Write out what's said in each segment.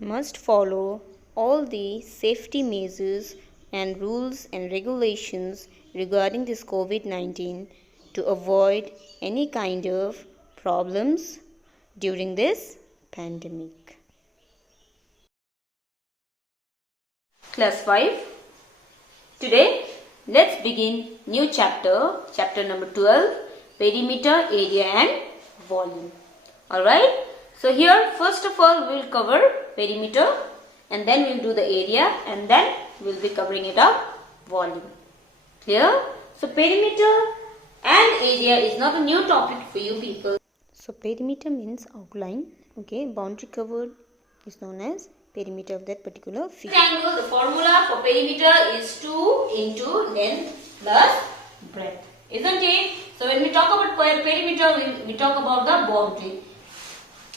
must follow all the safety measures and rules and regulations regarding this COVID-19 to avoid any kind of problems during this pandemic. Class 5. Today, let's begin new chapter, chapter number 12, perimeter, area and volume. Alright, so here first of all we will cover perimeter and then we will do the area and then we will be covering it up volume. Clear? So perimeter and area is not a new topic for you people. So perimeter means outline, okay, boundary covered is known as perimeter of that particular field. Rectangle, the formula for perimeter is 2 into length plus breadth, isn't it? So when we talk about perimeter, we talk about the boundary.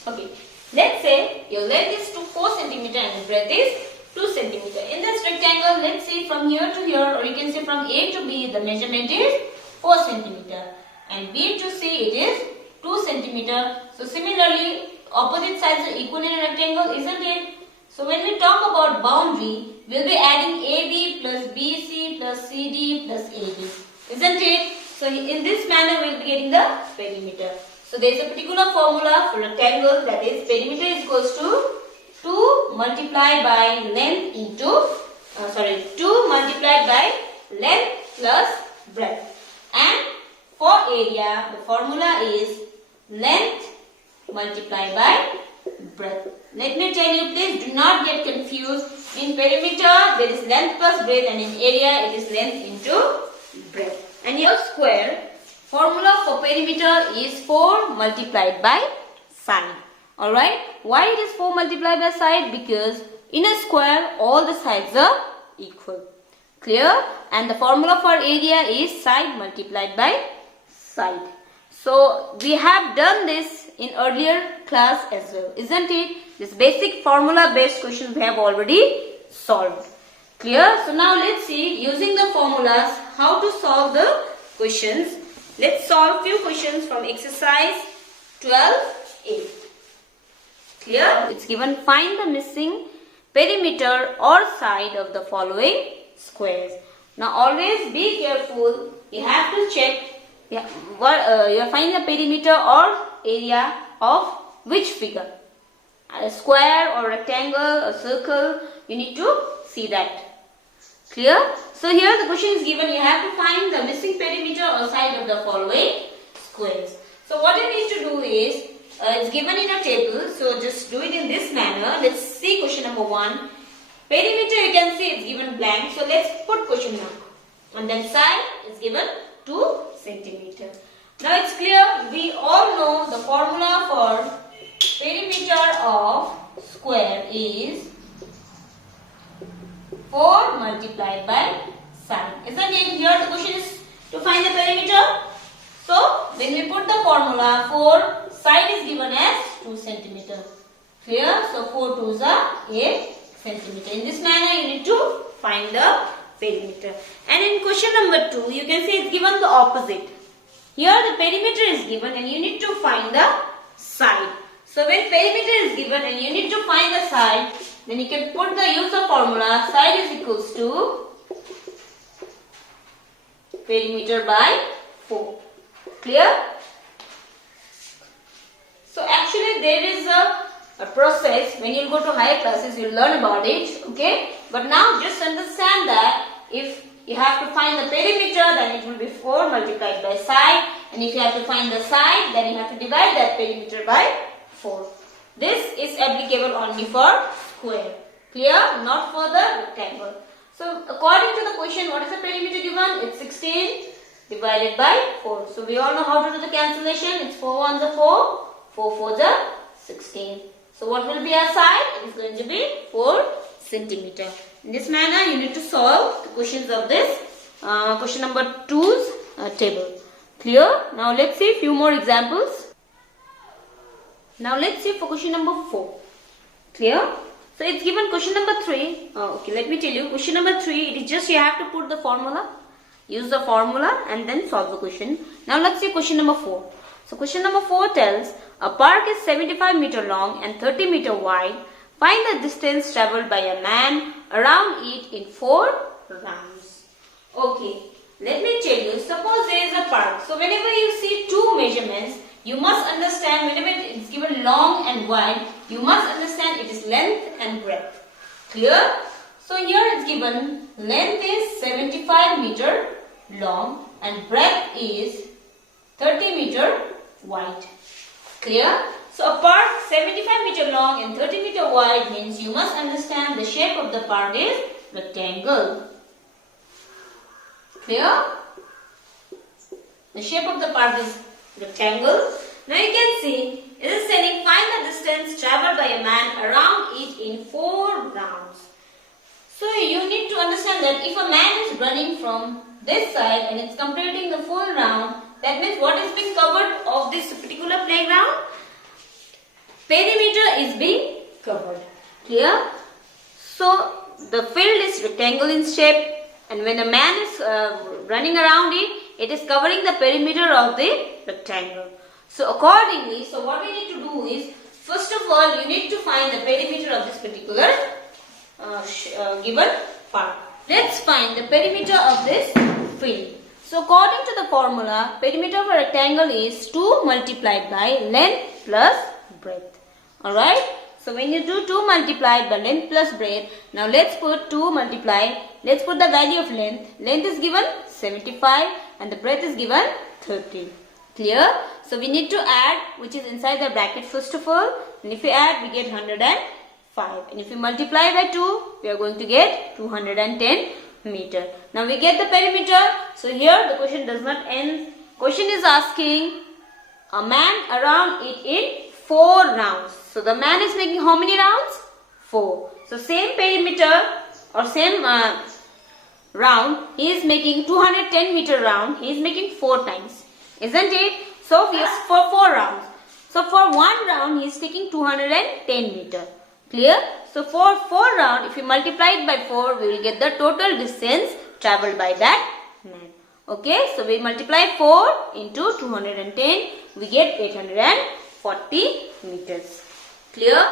Okay, let's say your length is 4 cm and the breadth is 2 cm. In this rectangle, let's say from here to here, or you can say from A to B, the measurement is 4 cm and B to C it is 2 cm. So similarly, opposite sides are equal in a rectangle, isn't it? So when we talk about boundary, we will be adding AB plus BC plus CD plus AD, isn't it? So in this manner, we will be getting the perimeter. So there is a particular formula for rectangle, that is perimeter is equals to 2 multiplied by length into 2 multiplied by length plus breadth. And for area, the formula is length multiplied by breadth. Let me tell you, please do not get confused. In perimeter, there is length plus breadth, and in area, it is length into breadth. And your square formula for perimeter is 4 multiplied by side. Alright, why it is 4 multiplied by side? Because in a square, all the sides are equal. Clear? And the formula for area is side multiplied by side. So we have done this in earlier class as well, isn't it? This basic formula based questions we have already solved. Clear? So now let's see, using the formulas, how to solve the questions. Let's solve few questions from exercise 12A. Clear? It's given, find the missing perimeter or side of the following squares. Now always be careful. You have to check you are finding the perimeter or area of which figure. A square or rectangle or circle, you need to see that. Clear? So here the question is given, you have to find the missing perimeter or side of the following squares. So what you need to do is, it's given in a table, so just do it in this manner. Let's see question number 1. Perimeter you can see it's given blank, so let's put question mark. And then side is given 2 centimeter. Now it's clear, we all know the formula for perimeter of square is 4 multiplied by side. Isn't it? Here the question is to find the perimeter. So when we put the formula, 4 side is given as 2 centimeter. Clear? So 4 2s are 8 centimeter. In this manner you need to find the perimeter. And in question number 2, you can see it's given the opposite. Here the perimeter is given and you need to find the side. So when perimeter is given and you need to find the side, then you can put the use of formula, side is equals to perimeter by 4. Clear? So actually there is a process, when you go to higher classes you will learn about it, okay? But now just understand that if you have to find the perimeter, then it will be 4 multiplied by side, and if you have to find the side, then you have to divide that perimeter by 4. This is applicable only for square. Clear? Not for the rectangle. So according to the question, what is the perimeter given? It's 16 divided by 4. So we all know how to do the cancellation. It's 4 1s are 4, 4 4s are 16. So what will be our side? It is going to be 4 centimeter. In this manner, you need to solve the questions of this question number 2's table. Clear? Now let's see a few more examples. Now let's see for question number 4. Clear? So it's given question number 3. Okay, let me tell you. Question number 3, it is just you have to put the formula. Use the formula and then solve the question. Now let's see question number 4. So question number 4 tells, a park is 75 meter long and 30 meter wide. Find the distance traveled by a man around it in 4 rounds. Okay, let me tell you, suppose there is a park. So whenever you see two measurements, you must understand whenever it is given long and wide, you must understand it is length and breadth. Clear? So here it's given length is 75 meter long and breadth is 30 meter wide. Clear? So a park 75 meter long and 30 meter wide means you must understand the shape of the park is rectangle. Clear? The shape of the park is rectangle. Now you can see it is saying find the distance traveled by a man around it in 4 rounds. So you need to understand that if a man is running from this side and it's completing the full round, that means what is being covered of this particular playground? Perimeter is being covered. Clear? So the field is rectangle in shape, and when a man is running around it, it is covering the perimeter of the rectangle. So accordingly, so what we need to do is, first of all, you need to find the perimeter of this particular given part. Let's find the perimeter of this field. So according to the formula, perimeter of a rectangle is 2 multiplied by length plus breadth. Alright. So when you do 2 multiplied by length plus breadth, now let's put 2 multiply, let's put the value of length. Length is given 75 and the breadth is given 30. Clear? So we need to add, which is inside the bracket first of all, and if we add, we get 105. And if we multiply by 2, we are going to get 210 meter. Now we get the perimeter. So here the question does not end. Question is asking a man around it in 4 rounds. So the man is making how many rounds? 4. So same perimeter or same round, he is making 210 meter round. He is making 4 times. Isn't it? So yes, for 4 rounds. So for 1 round, he is taking 210 meter. Clear? So for 4 round, if we multiply it by 4, we will get the total distance travelled by that man. Okay, so we multiply 4 into 210, we get 840 meters. Clear?